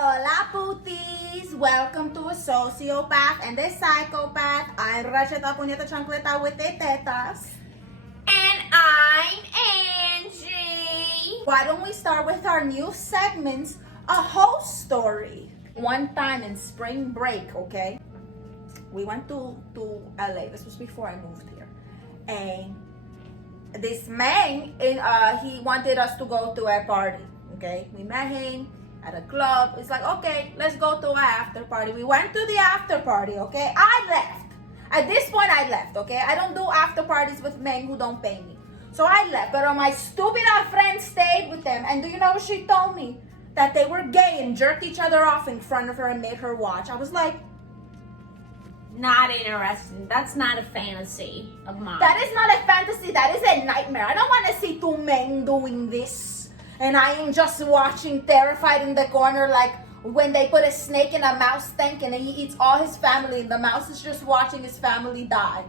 Hola putis! Welcome to a Sociopath and a Psychopath. I'm Ratchetta Angie with the tetas. And I'm Angie. Why don't we start with our new segments, a host story. One time in spring break, okay? We went to LA. This was before I moved here. And this man, he wanted us to go to a party, okay? We met him at a club. It's like, okay, let's go to an after party. We went to the after party, okay? I left. At this point, I left, okay? I don't do after parties with men who don't pay me. So I left, but my stupid friend stayed with them. And do you know what she told me? That they were gay and jerked each other off in front of her and made her watch. I was like, not interesting. That's not a fantasy of mine. that is not a fantasy. That is a nightmare. I don't want to see two men doing this. And I am just watching terrified in the corner like when they put a snake in a mouse tank and he eats all his family and the mouse is just watching his family die.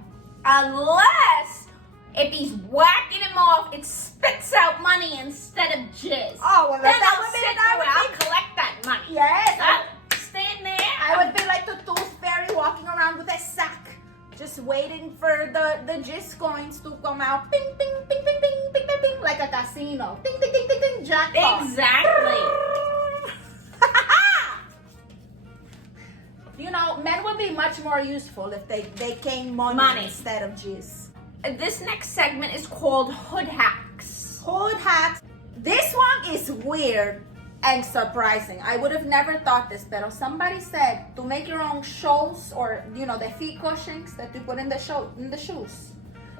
Unless if he's whacking him off, it spits out money instead of jizz. Oh, well, then that I'll would be sit that through it. would I'll be- collect that money. Yes. I'll stand there. I would be like the tooth fairy walking around with a sack, just waiting for the jizz coins to come out. Ping, ping, ping, ping, ping, ping, ping, ping, like a casino. Ding, ding, ding, ding, ding, jackpot. Exactly. You know, men would be much more useful if they came money instead of jizz. This next segment is called Hood Hacks. Hood hacks. This one is weird and surprising. I would have never thought this, but somebody said to make your own shoes or the feet cushions that you put in the shoes.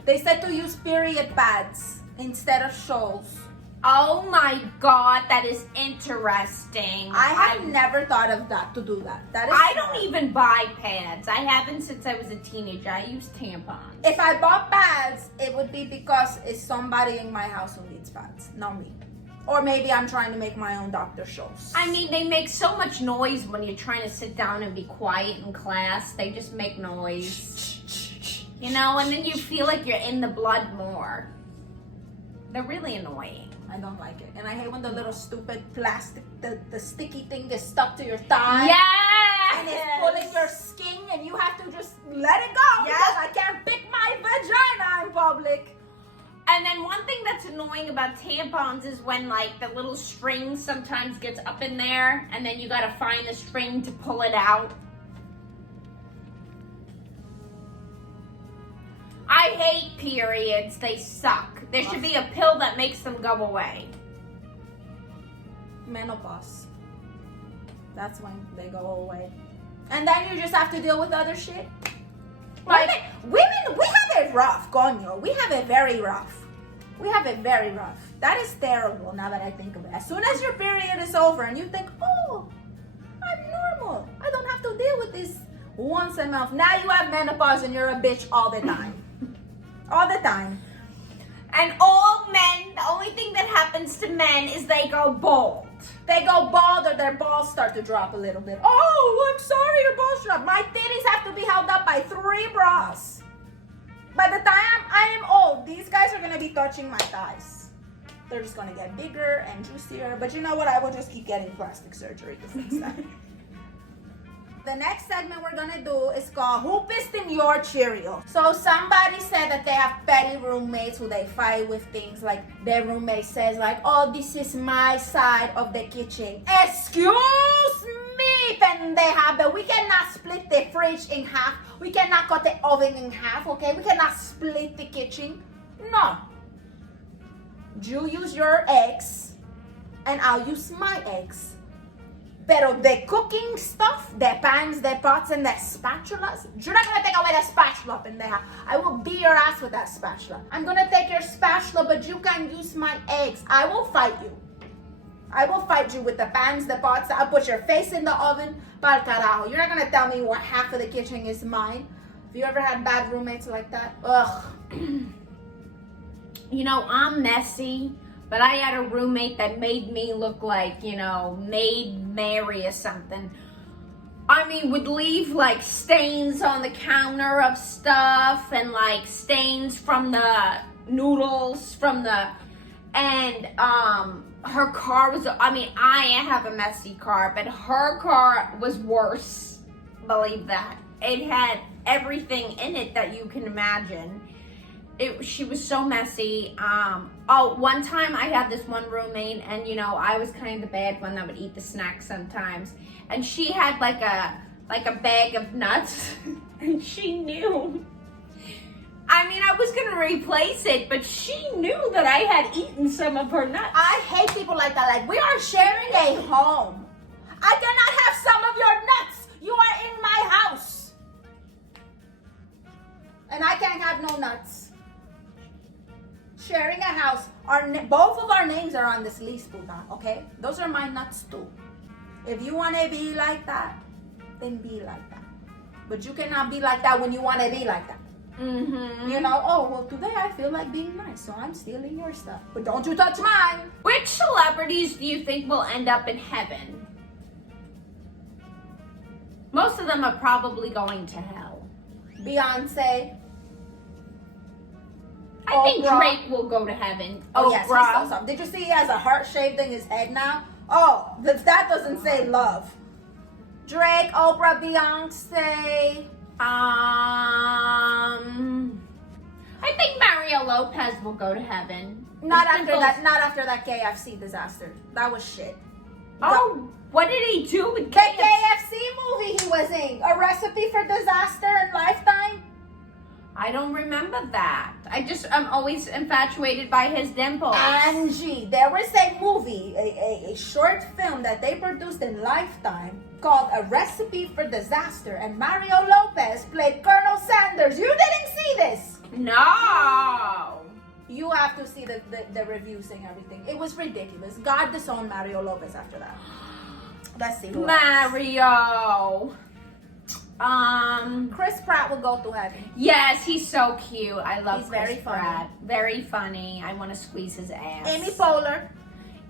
They said to use period pads instead of shoes. Oh my God, that is interesting. I have never thought of that to do that. That is I smart. don't even buy pads. I haven't since I was a teenager. I use tampons. If I bought pads, it would be because it's somebody in my house who needs pads, not me. Or maybe I'm trying to make my own doctor shows. I mean, they make so much noise when you're trying to sit down and be quiet in class. They just make noise. You know, and then you feel like you're in the blood more. They're really annoying. I don't like it. And I hate when the little stupid plastic, the sticky thing gets stuck to your thigh. Yes! And it's pulling your skin and you have to just let it go. Yes. Because I can't pick my vagina in public. And then one thing that's annoying about tampons is when like the little string sometimes gets up in there and then you gotta find the string to pull it out. I hate periods. They suck. There should be a pill that makes them go away. Menopause. That's when they go away. And then you just have to deal with other shit. Like, women, we have it rough, coño. We have it very rough. We have it very rough. That is terrible now that I think of it. As soon as your period is over and you think, oh, I'm normal. I don't have to deal with this once a month. Now you have menopause and you're a bitch all the time. All the time. And all men, the only thing that happens to men is they go bald. They go bald or their balls start to drop a little bit. Oh, I'm sorry, your balls dropped. My titties have to be held up by 3 bras. By the time I am old, these guys are going to be touching my thighs. They're just going to get bigger and juicier. But you know what? I will just keep getting plastic surgery to fix that. The next segment we're gonna do is called Who Pissed in Your Cheerio? So somebody said that they have petty roommates who they fight with things like their roommate says like, oh, this is my side of the kitchen. Excuse me, pendeja, but we cannot split the fridge in half. We cannot cut the oven in half, okay? We cannot split the kitchen. No. You use your eggs and I'll use my eggs. Pero the cooking stuff, the pans, the pots, and the spatulas, you're not gonna take away the spatula, pendeja. I will beat your ass with that spatula. I'm gonna take your spatula, but you can use my eggs. I will fight you. I will fight you with the pans, the pots. I'll put your face in the oven. Pal carajo. You're not gonna tell me what half of the kitchen is mine. Have you ever had bad roommates like that? Ugh. You know, I'm messy. But I had a roommate that made me look like, Maid Mary or something. I mean, would leave like stains on the counter of stuff and like stains from the noodles and her car was, I mean, I have a messy car, but her car was worse. Believe that. It had everything in it that you can imagine. She was so messy. One time I had this one roommate, and you know, I was kind of the bad one that would eat the snacks sometimes. And she had like a bag of nuts, and she knew. I mean, I was gonna replace it, but she knew that I had eaten some of her nuts. I hate people like that. Like, we are sharing a home. I cannot have some of your nuts. You are in my house. And I can't have no nuts. Sharing a house. Both of our names are on this lease, Buddha, okay? Those are my nuts too. If you want to be like that, then be like that. But you cannot be like that when you want to be like that. Mm-hmm. You know, oh, well, today I feel like being nice, so I'm stealing your stuff. But don't you touch mine. Which celebrities do you think will end up in heaven? Most of them are probably going to hell. Beyonce. I think Oprah. Drake will go to heaven. Oh, yes, he's Oprah. awesome. Did you see he has a heart shaved in his head now? Oh, that doesn't say love. Drake, Oprah, Beyonce. I think Mario Lopez will go to heaven. Not after that KFC disaster. That was shit. Oh, what did he do with KFC movie he was in. A Recipe for Disaster in Lifetime. I don't remember that. I'm always infatuated by his dimples. Angie, there was a movie, a short film that they produced in Lifetime called A Recipe for Disaster, and Mario Lopez played Colonel Sanders. You didn't see this? No. You have to see the reviews and everything. It was ridiculous. God disowned Mario Lopez after that. Let's see who else. Mario. Chris Pratt will go to heaven. Yes, he's so cute. I love He's Chris very funny. Pratt. Very funny. I want to squeeze his ass. Amy Poehler.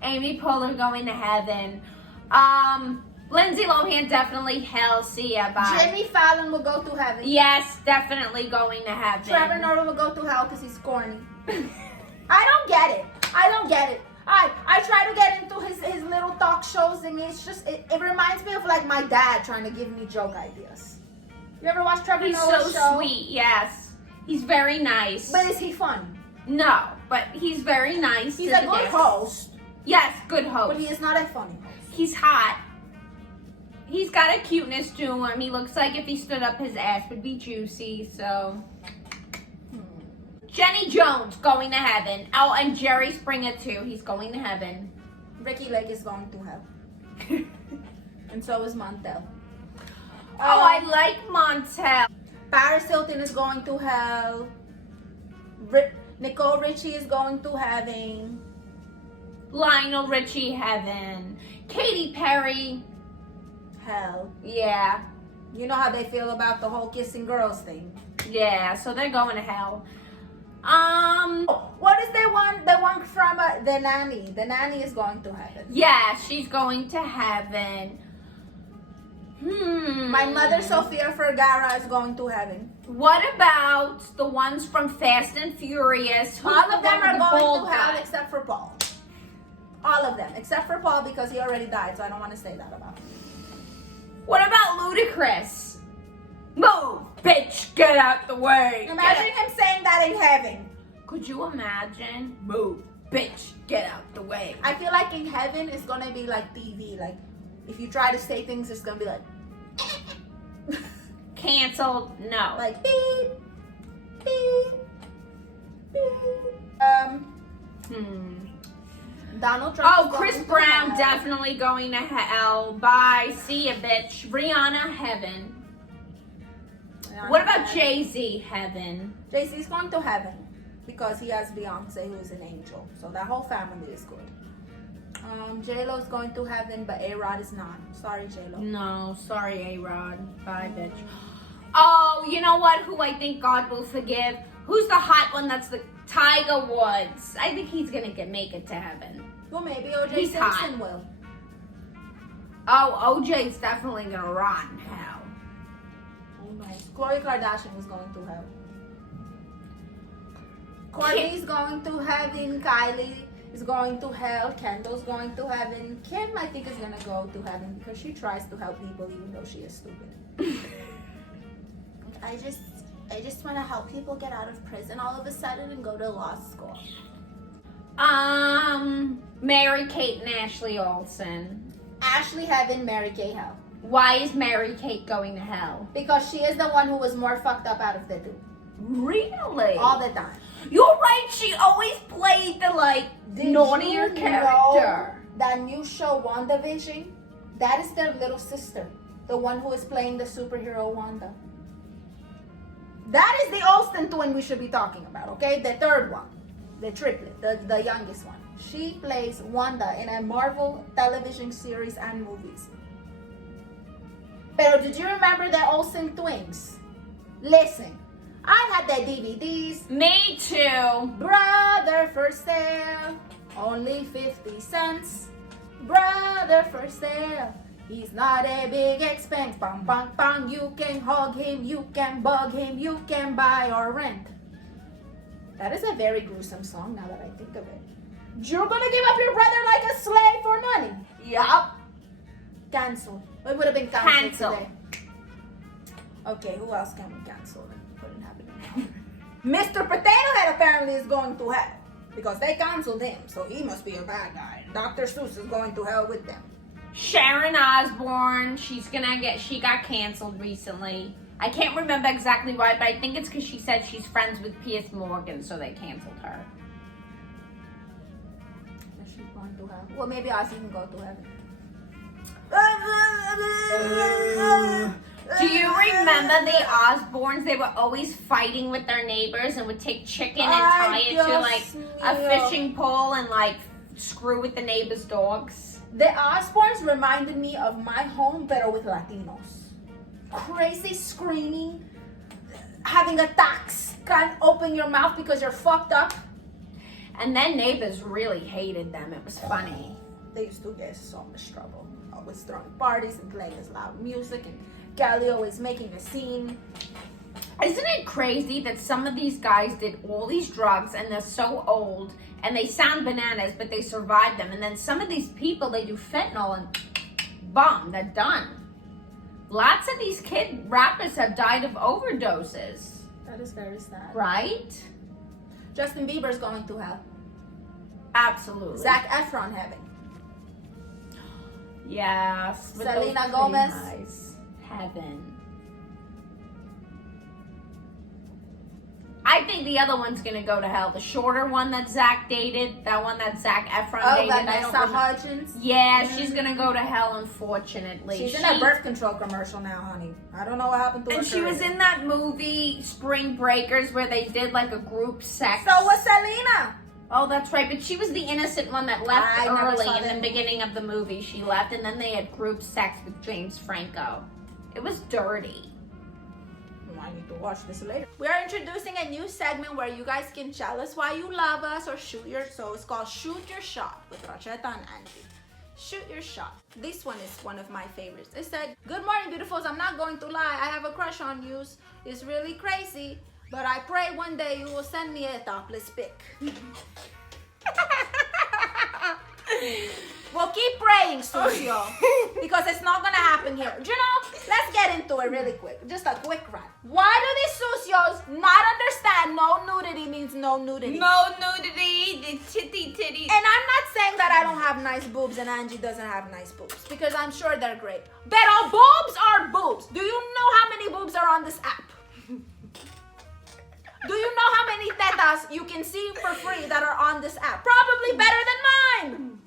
Amy Poehler going to heaven. Lindsay Lohan definitely hell. See ya. Bye. Jimmy Fallon will go to heaven. Yes, definitely going to heaven. Trevor Noah will go to hell because he's corny. I don't get it. I try to get into his little talk shows, and it's just it reminds me of like my dad trying to give me joke ideas. You ever watch Trevor He's Noah's so show? sweet. Yes, he's very nice. But is he funny? No, but he's very nice. He's to a the good guests. host, Yes, good host. but he is not a funny host. He's hot. He's got a cuteness to him. He looks like if he stood up, his ass would be juicy. So, Jenny Jones going to heaven. Oh, and Jerry Springer too. He's going to heaven. Ricky Lake is going to hell, and so is Montel. Oh, I like Montel. Paris Hilton is going to hell. Nicole Richie is going to heaven. Lionel Richie, heaven. Katy Perry, Hell. yeah. You know how they feel about the whole kissing girls thing. Yeah, so they're going to hell. What is the one from The Nanny? The Nanny is going to heaven. Yeah, she's going to heaven. My mother, Sofia Vergara, is going to heaven. What about the ones from Fast and Furious? All of them are going to hell guy? except for Paul. All of them, except for Paul, because he already died, so I don't want to say that about him. What about Ludacris? Move, bitch, get out the way. Imagine him saying that in heaven. Could you imagine? Move, bitch, get out the way. I feel like in heaven it's gonna be like TV. Like if you try to say things, it's gonna be like Canceled? No. like beep, beep, beep. Donald Trump. Oh, is Chris going to Brown hell. definitely going to hell. Bye. See ya, bitch. Rihanna, heaven. What about Jay-Z, heaven? Jay-Z's going to heaven because he has Beyonce, who is an angel. So that whole family is good. J-Lo is going to heaven, but A-Rod is not. Sorry, J-Lo. No, sorry, A-Rod. Bye, bitch. Oh, you know what? Who I think God will forgive? Who's the hot one? That's the Tiger Woods. I think he's gonna make it to heaven. Well, maybe O.J. He's Simpson hot. will. Oh, OJ's definitely gonna rot in hell. Who knows? Khloe Kardashian is going to hell. Kourtney's going to heaven. Kylie is going to hell. Kendall's going to heaven. Kim, I think, is gonna go to heaven because she tries to help people even though she is stupid. I just want to help people get out of prison all of a sudden and go to law school. Mary Kate and Ashley Olsen. Ashley heaven, Mary Kay hell. Why is Mary Kate going to hell? Because she is the one who was more fucked up out of the two. Really? All the time. You're right, she always played the, like, naughtier character. That new show, WandaVision, that is their little sister. The one who is playing the superhero Wanda. That is the Olsen twin we should be talking about, okay? The third one. The triplet, the youngest one. She plays Wanda in a Marvel television series and movies. Pero did you remember the Olsen twins? Listen, I had the DVDs. Me too. Brother for sale, only 50 cents. Brother for sale, he's not a big expense. Bang, bang, bang, you can hug him, you can bug him, you can buy or rent. That is a very gruesome song now that I think of it. You're gonna give up your brother like a slave for money? Yup. Cancelled. It would have been canceled Cancel. today. Okay, who else can we cancel? Couldn't happen now. Mr. Potato Head apparently is going to hell because they canceled him, so he must be a bad guy. Dr. Seuss is going to hell with them. Sharon Osbourne, she got canceled recently. I can't remember exactly why, but I think it's because she said she's friends with Piers Morgan, so they canceled her. She's going to hell. Well, maybe Ozzy can go to heaven. Do you remember the Osbournes? They were always fighting with their neighbors and would take chicken and tie it to like a fishing pole and like screw with the neighbors' dogs. The Osbournes reminded me of my home, pero with Latinos. Crazy screaming, having attacks, can't open your mouth because you're fucked up. And then neighbors really hated them. It was funny. They used to get so much trouble. Always throwing parties and playing this loud music, and Kelly always making a scene. Isn't it crazy that some of these guys did all these drugs and they're so old and they sound bananas, but they survived them? And then some of these people, they do fentanyl and boom, they're done. Lots of these kid rappers have died of overdoses. That is very sad. Right? Justin Bieber's going to hell. Absolutely. Zac Efron heaven. Yes. with Selena those Gomez. pretty eyes. Heaven. I think the other one's gonna go to hell. The shorter one that Zach dated, that one that Zac Efron dated. Vanessa Hudgens. Yeah, she's gonna go to hell, unfortunately. She's in a birth control commercial now, honey. I don't know what happened to her. And she was in that movie Spring Breakers where they did like a group sex. So was Selena. Oh, that's right. But she was the innocent one that left I never early saw in that the movie. beginning of the movie. She left, and then they had group sex with James Franco. It was dirty. I need to watch this later. We are introducing a new segment where you guys can tell us why you love us or so it's called Shoot Your Shot with Ratchetta and Angie. Shoot your shot. This one is one of my favorites. It said, "Good morning, beautifuls. I'm not going to lie. I have a crush on you. It's really crazy, but I pray one day you will send me a topless pic." Well, keep praying, Sucio, because it's not gonna happen here. You know, let's get into it really quick. Just a quick rant. Why do these Sucios not understand no nudity means no nudity? No nudity, the titty. And I'm not saying that I don't have nice boobs and Angie doesn't have nice boobs, because I'm sure they're great. But our boobs are boobs. Do you know how many boobs are on this app? Do you know how many tetas you can see for free that are on this app? Probably better than mine.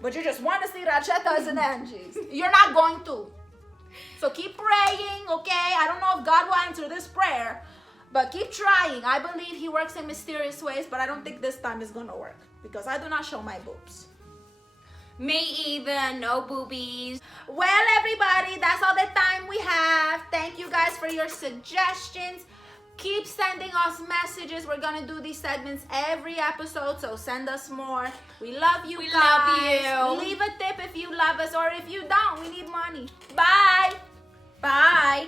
But you just want to see Ratchetta's and Angie's. You're not going to. So keep praying, okay? I don't know if God will answer this prayer, but keep trying. I believe he works in mysterious ways, but I don't think this time is going to work because I do not show my boobs. Me either, no boobies. Well, everybody, that's all the time we have. Thank you guys for your suggestions. Keep sending us messages. We're gonna do these segments every episode, so send us more. We love you guys. Love you. Leave a tip if you love us, or if you don't, we need money. Bye. Bye.